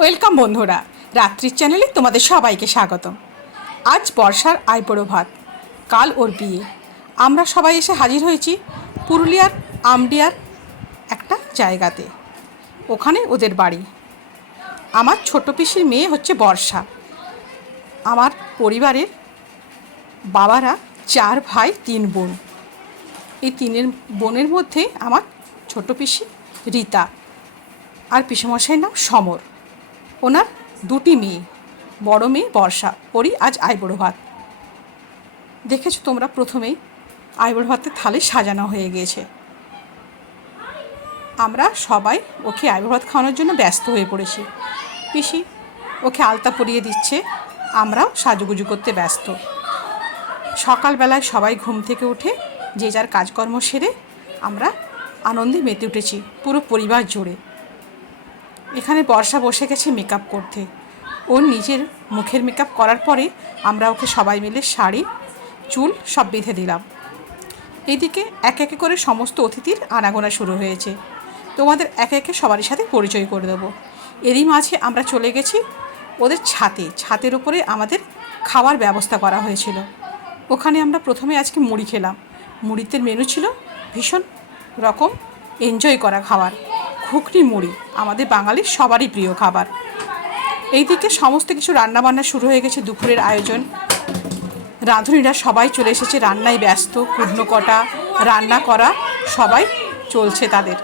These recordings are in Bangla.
ওয়েলকাম বন্ধুরা, রাত্রির চ্যানেলে তোমাদের সবাইকে স্বাগতম। আজ বর্ষার আইবুড়ো ভাত, কাল ওর বিয়ে। আমরা সবাই এসে হাজির হয়েছি পুরুলিয়ার আমডিয়ার একটা জায়গাতে। ওখানে ওদের বাড়ি। আমার ছোট পিসির মেয়ে হচ্ছে বর্ষা। আমার পরিবারের বাবারা 4 ভাই 3 বোন। এই 3 বোনের মধ্যে আমার ছোট পিসি রীতা আর পিসেমশাইয়ের নাম সমর। ওনার 2টি মেয়ে, বড় মেয়ে বর্ষা। ওরই আজ আইবুড়ো ভাত। দেখেছো তোমরা, প্রথমেই আইবুড়ো ভাতের থালি সাজানো হয়ে গিয়েছে। আমরা সবাই ওকে আইবুড়ো ভাত খাওয়ানোর জন্য ব্যস্ত হয়ে পড়েছি। পিসি ওকে আলতা পরিয়ে দিচ্ছে, আমরাও সাজুগুজু করতে ব্যস্ত। সকালবেলায় সবাই ঘুম থেকে উঠে যে যার কাজকর্ম সেরে আমরা আনন্দে মেতে উঠেছি পুরো পরিবার জুড়ে। এখানে বর্ষা বসে গেছে মেকআপ করতে। ওর নিজের মুখের মেকআপ করার পরে আমরা ওকে সবাই মিলে শাড়ি চুল সব বেঁধে দিলাম। এইদিকে একে একে করে সমস্ত অতিথির আনাগোনা শুরু হয়েছে। তোমাদের একে একে সবারই সাথে পরিচয় করে দেবো। এরই মাঝে আমরা চলে গেছি ওদের ছাতের উপরে আমাদের খাওয়ার ব্যবস্থা করা হয়েছিল। ওখানে আমরা প্রথমে আজকে মুড়ি খেলাম। মুড়িতে মেনু ছিল ভীষণ রকম এনজয় করা খাবার। ঘুগনি মুড়ি আমাদের বাঙালির সবারই প্রিয় খাবার। এইদিকে সমস্ত কিছু রান্নাবান্না শুরু হয়ে গেছে। দুপুরের আয়োজন, রাঁধুনিরা সবাই চলে এসেছে, রান্নায় ব্যস্ত। কুটনো কটা, রান্না করা সবাই চলছে তাদের।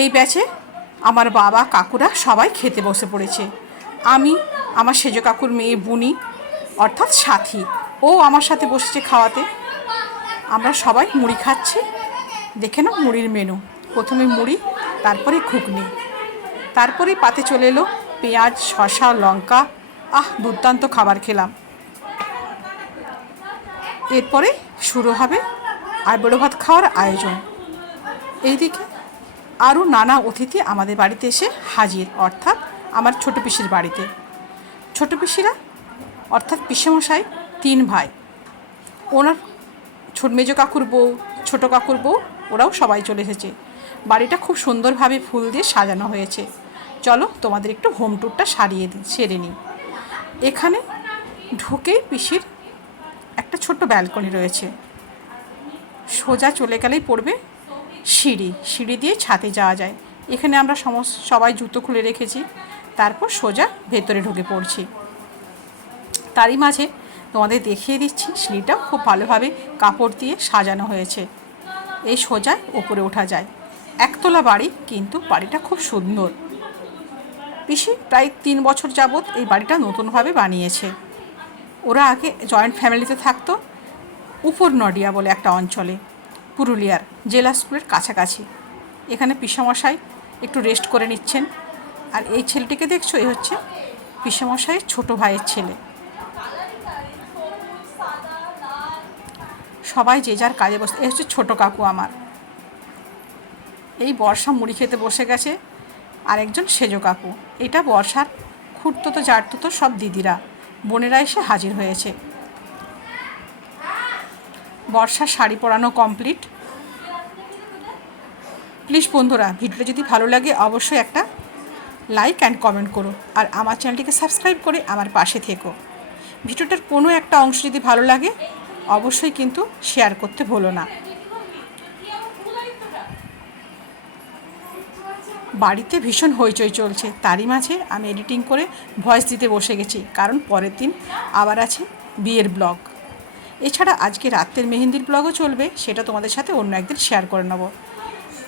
এই ব্যাচে আমার বাবা কাকুরা সবাই খেতে বসে পড়েছে। আমি আমার সেজ কাকুর মেয়ে বুনি অর্থাৎ সাথী, ও আমার সাথে বসেছে খাওয়াতে। আমরা সবাই মুড়ি খাচ্ছি। দেখে নাও মুড়ির মেনু। প্রথমে মুড়ি, তারপরে ঘুগনি, তারপরে পাতে চলে এলো পেঁয়াজ, শসা, লঙ্কা। দুর্দান্ত খাবার খেলাম। এরপরে শুরু হবে আইবুড়ো ভাত খাওয়ার আয়োজন। এইদিকে আরও নানা অতিথি আমাদের বাড়িতে এসে হাজির, অর্থাৎ আমার ছোটো পিসির বাড়িতে। ছোটো পিসিরা অর্থাৎ পিসেমশাই 3 ভাই। ওনার মেজ কাকুর বউ, ছোটো কাকুর বউ, ওরাও সবাই চলে এসেছে। বাড়িটা খুব সুন্দরভাবে ফুল দিয়ে সাজানো হয়েছে। চলো তোমাদের একটু হোম ট্যুরটা সেরে নিই। এখানে ঢুকেই পিসির একটা ছোট্ট ব্যালকনি রয়েছে। সোজা চলে গেলেই পড়বে সিঁড়ি দিয়ে ছাদে যাওয়া যায়। এখানে আমরা সবাই জুতো খুলে রেখেছি, তারপর সোজা ভেতরে ঢুকে পড়ছি। তারই মাঝে তোমাদের দেখিয়ে দিচ্ছি সিঁড়িটাও খুব ভালোভাবে কাপড় দিয়ে সাজানো হয়েছে। এই সোজা ওপরে ওঠা যায়। একতলা বাড়ি, কিন্তু বাড়িটা খুব সুন্দর। পিসি প্রায় 3 বছর যাবৎ এই বাড়িটা নতুনভাবে বানিয়েছে। ওরা আগে জয়েন্ট ফ্যামিলিতে থাকতো উপর নডিয়া বলে একটা অঞ্চলে, পুরুলিয়ার জেলা স্কুলের কাছাকাছি। এখানে পিসেমশাই একটু রেস্ট করে নিচ্ছেন। আর এই ছেলেটিকে দেখছো, এই হচ্ছে পিসেমশাইয়ের ছোটো ভাইয়ের ছেলে। সবাই যে যার কাজে বসে। এই হচ্ছে ছোটো কাকু আমার। এই বর্ষা মুড়ি খেতে বসে গেছে। আরেকজন সেজ কাকু। এটা বর্ষার খুঁড়তো জাড়তো সব দিদিরা, বোনেরা এসে হাজির হয়েছে। বর্ষার শাড়ি পরানো কমপ্লিট। প্লিজ বন্ধুরা, ভিডিওটা যদি ভালো লাগে অবশ্যই একটা লাইক অ্যান্ড কমেন্ট করো, আর আমার চ্যানেলটিকে সাবস্ক্রাইব করে আমার পাশে থেকো। ভিডিওটার কোনো একটা অংশ যদি ভালো লাগে অবশ্যই কিন্তু শেয়ার করতে ভুলো না। বাড়িতে ভীষণ হইচই চলছে। তারই মাঝে আমি এডিটিং করে ভয়েস দিতে বসে গেছি, কারণ পরের দিন আবার আছে বিয়ের ব্লগ। এছাড়া আজকে রাতের মেহেন্দির ব্লগও চলবে, সেটা তোমাদের সাথে অন্য একদিন শেয়ার করে নেব।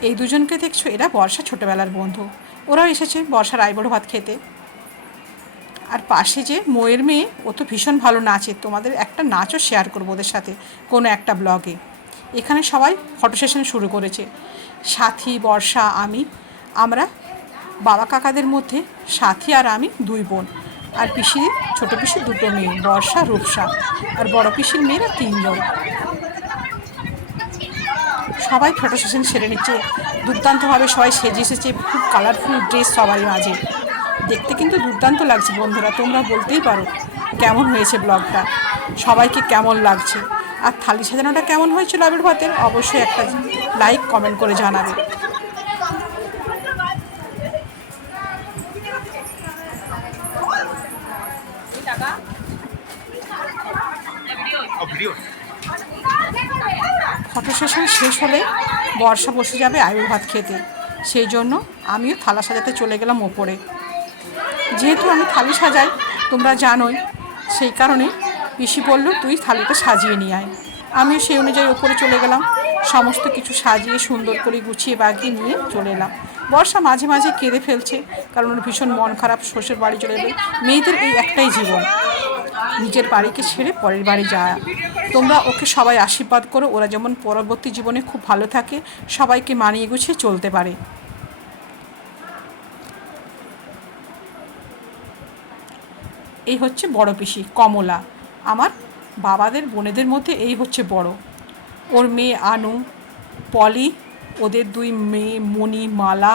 এই দুজনকে দেখছো, এরা বর্ষা ছোটোবেলার বন্ধু। ওরাও এসেছে বর্ষার আইবুড়ো ভাত খেতে। আর পাশে যে মোয়ের মেয়ে, ও তো ভীষণ ভালো নাচে। তোমাদের একটা নাচও শেয়ার করবো ওদের সাথে কোনো একটা ব্লগে। এখানে সবাই ফটো সেশন শুরু করেছে। সাথী, বর্ষা, আমরা বাবা কাকাদের মধ্যে সাথী আর আমি 2 বোন, আর পিসির ছোটো পিসির 2টো মেয়ে, বর্ষা, রূপসা, আর বড় পিসির মেয়েরা 3 জন। সবাই ফটো সেশন সেরে নিচ্ছে। দুর্দান্তভাবে সবাই সেজে এসেছে, খুব কালারফুল ড্রেস সবাই মাঝে। দেখতে কিন্তু দুর্দান্ত লাগছে বন্ধুরা। তোমরা বলতেই পারো কেমন হয়েছে ব্লগটা, সবাইকে কেমন লাগছে, আর থালি সাজানোটা কেমন হয়েছিল আবির ভাতের অবশ্যই একটা লাইক কমেন্ট করে জানাবে। অনুষ্ঠান শেষ হলে বর্ষা বসে যাবে আইবুড়ো ভাত খেতে, সেই জন্য আমিও থালা সাজাতে চলে গেলাম ওপরে। যেহেতু আমি থালি সাজাই তোমরা জানোই, সেই কারণে পিসি বলল তুই থালিটা সাজিয়ে নিয়ে আয়। আমিও সেই অনুযায়ী ওপরে চলে গেলাম, সমস্ত কিছু সাজিয়ে সুন্দর করে গুছিয়ে বাগিয়ে নিয়ে চলে এলাম। বর্ষা মাঝে মাঝে কেঁদে ফেলছে, কারণ ওর ভীষণ মন খারাপ, শ্বশুর বাড়ি চলে এলো। মেয়েদের এই একটাই জীবন, নিজের বাড়িকে ছেড়ে পরের বাড়ি যায়। তোমরা ওকে সবাই আশীর্বাদ করো, ওরা যেমন পরবর্তী জীবনে খুব ভালো থাকে, সবাইকে মানিয়ে গুছিয়ে চলতে পারে। এই হচ্ছে বড় পিসি কমলা, আমার বাবাদের বোনেদের মধ্যে এই হচ্ছে বড়। ওর মেয়ে আনু, পলি, ওদের দুই মেয়ে মণি, মালা,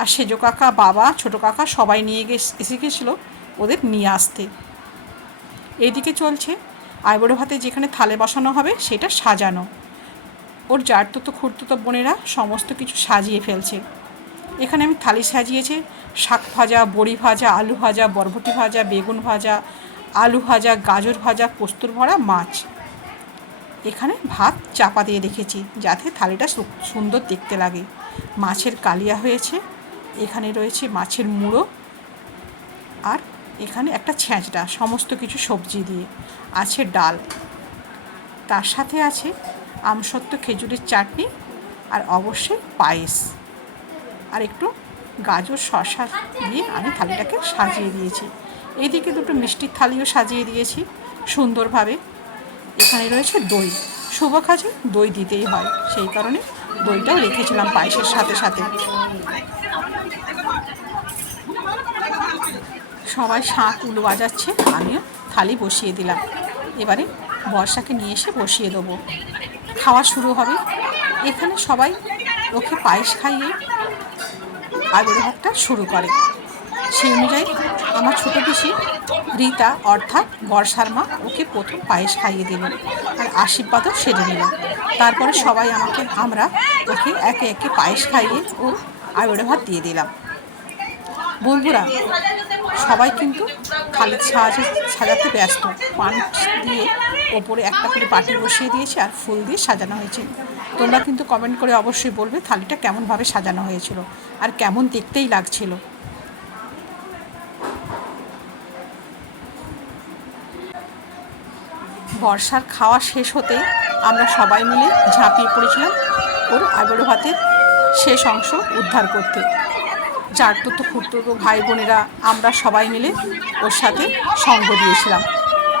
আর সেজো কাকা, বাবা, ছোটো কাকা সবাই নিয়ে এসে গেছিলো ওদের নিয়ে আসতে। এইদিকে চলছে আইবুড়ো ভাতে যেখানে থালে বসানো হবে সেটা সাজানো। ওর জারতুতো খুঁড়তুতো বোনেরা সমস্ত কিছু সাজিয়ে ফেলছে। এখানে আমি থালি সাজিয়েছি, শাক ভাজা, বড়ি ভাজা, আলু ভাজা, বরবটি ভাজা, বেগুন ভাজা, আলু ভাজা, গাজর ভাজা, পোস্তর ভরা মাছ। এখানে ভাত চাপা দিয়ে রেখেছি যাতে থালিটা সুন্দর দেখতে লাগে। মাছের কালিয়া হয়েছে, এখানে রয়েছে মাছের মুড়ো, আর এখানে একটা ছ্যাঁচড়া, সমস্ত কিছু সবজি দিয়ে আছে, ডাল, তার সাথে আছে আমসত্ত্ব খেজুরের চাটনি, আর অবশ্যই পায়েস, আর একটু গাজর শসা দিয়ে আমি থালিটাকে সাজিয়ে দিয়েছি। এইদিকে দুটো মিষ্টির থালিও সাজিয়ে দিয়েছি সুন্দরভাবে। এখানে রয়েছে দই, শুভ কাজে দই দিতেই হয়, সেই কারণে দইটাও রেখেছিলাম পায়েসের সাথে সাথে। সবাই শাঁখ উলু বাজাচ্ছে, আমিও থালি বসিয়ে দিলাম। এবারে বর্ষাকে নিয়ে এসে বসিয়ে দেবো, খাওয়া শুরু হবে। এখানে সবাই ওকে পায়েস খাইয়ে আইবুড়ো ভাতটা শুরু করে। সেই অনুযায়ী আমার ছোটো পিসি রীতা অর্থাৎ বর্ষার মা ওকে প্রথম পায়েস খাইয়ে দিল, আর আশীর্বাদও সেরে নিল। তারপরে সবাই আমরা ওকে একে একে পায়েস খাইয়ে ও আইবুড়ো ভাত দিয়ে দিলাম। বন্ধুরা সবাই কিন্তু থালি সাজাতে ব্যস্ত। পান দিয়ে ওপরে একটা করে বাটি বসিয়ে দিয়েছে আর ফুল দিয়ে সাজানো হয়েছে। তোমরা কিন্তু কমেন্ট করে অবশ্যই বলবে থালিটা কেমনভাবে সাজানো হয়েছিল আর কেমন দেখতেই লাগছিল। বর্ষার খাওয়া শেষ হতে আমরা সবাই মিলে ঝাঁপিয়ে পড়েছিলাম ওর আইবুড়ো ভাতের শেষ অংশ উদ্ধার করতে। জারতুতো খুঁড়তুতো ভাই বোনেরা আমরা সবাই মিলে ওর সাথে সঙ্গ দিয়েছিলাম।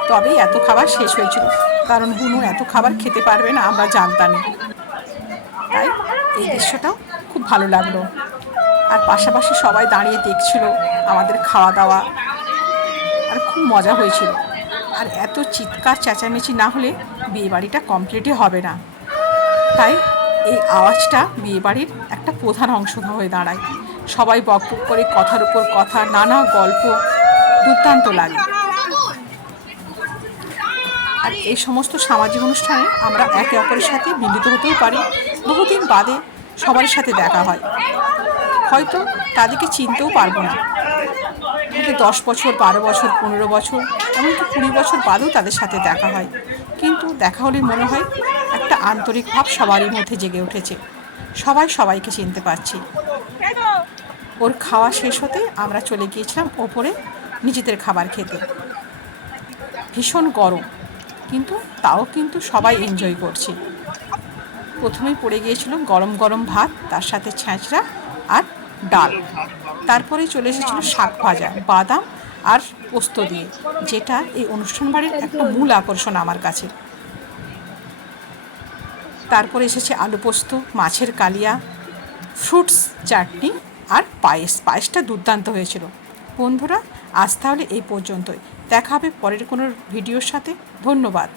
তবেই এত খাবার শেষ হয়েছিল, কারণ বুনু এত খাবার খেতে পারবে না আমরা জানতামই। তাই এই দৃশ্যটাও খুব ভালো লাগলো, আর পাশাপাশি সবাই দাঁড়িয়ে দেখছিল আমাদের খাওয়া দাওয়া, আর খুব মজা হয়েছিল। আর এত চিৎকার চেঁচামেচি না হলে বিয়েবাড়িটা কমপ্লিটই হবে না, তাই এই আওয়াজটা বিয়েবাড়ির একটা প্রধান অংশ হয়ে দাঁড়ায়। সবাই বকবক করে কথার উপর কথা, নানা গল্প, দুর্দান্ত লাগে। আর এই সমস্ত সামাজিক অনুষ্ঠানে আমরা একে অপরের সাথে মিলিত হতেও পারি। বহুদিন বাদে সবার সাথে দেখা হয়, হয়তো তাদেরকে চিনতেও পারবো না, হয়তো 10 বছর, 12 বছর, 15 বছর, এমনকি 20 বছর বাদেও তাদের সাথে দেখা হয়, কিন্তু দেখা হলে মনে হয় একটা আন্তরিক ভাব সবারই মধ্যে জেগে উঠেছে, সবাই সবাইকে চিনতে পারছি। ওর খাওয়া শেষ হতে আমরা চলে গিয়েছিলাম ওপরে নিজেদের খাবার খেতে। ভীষণ গরম, কিন্তু তাও কিন্তু সবাই এনজয় করছি। প্রথমেই পড়ে গিয়েছিল গরম গরম ভাত, তার সাথে ছ্যাঁচড়া আর ডাল। তারপরে চলে এসেছিল শাক ভাজা, বাদাম আর পোস্ত দিয়ে, যেটা এই অনুষ্ঠান বাড়ির একটা মূল আকর্ষণ আমার কাছে। তারপরে এসেছে আলু পোস্ত, মাছের কালিয়া, ফ্রুটস চাটনি আর পায়েসটা দুর্দান্ত হয়েছিল। বন্ধুরা আজ তাহলে এই পর্যন্তই, দেখা হবে পরের কোনো ভিডিওর সাথে। ধন্যবাদ।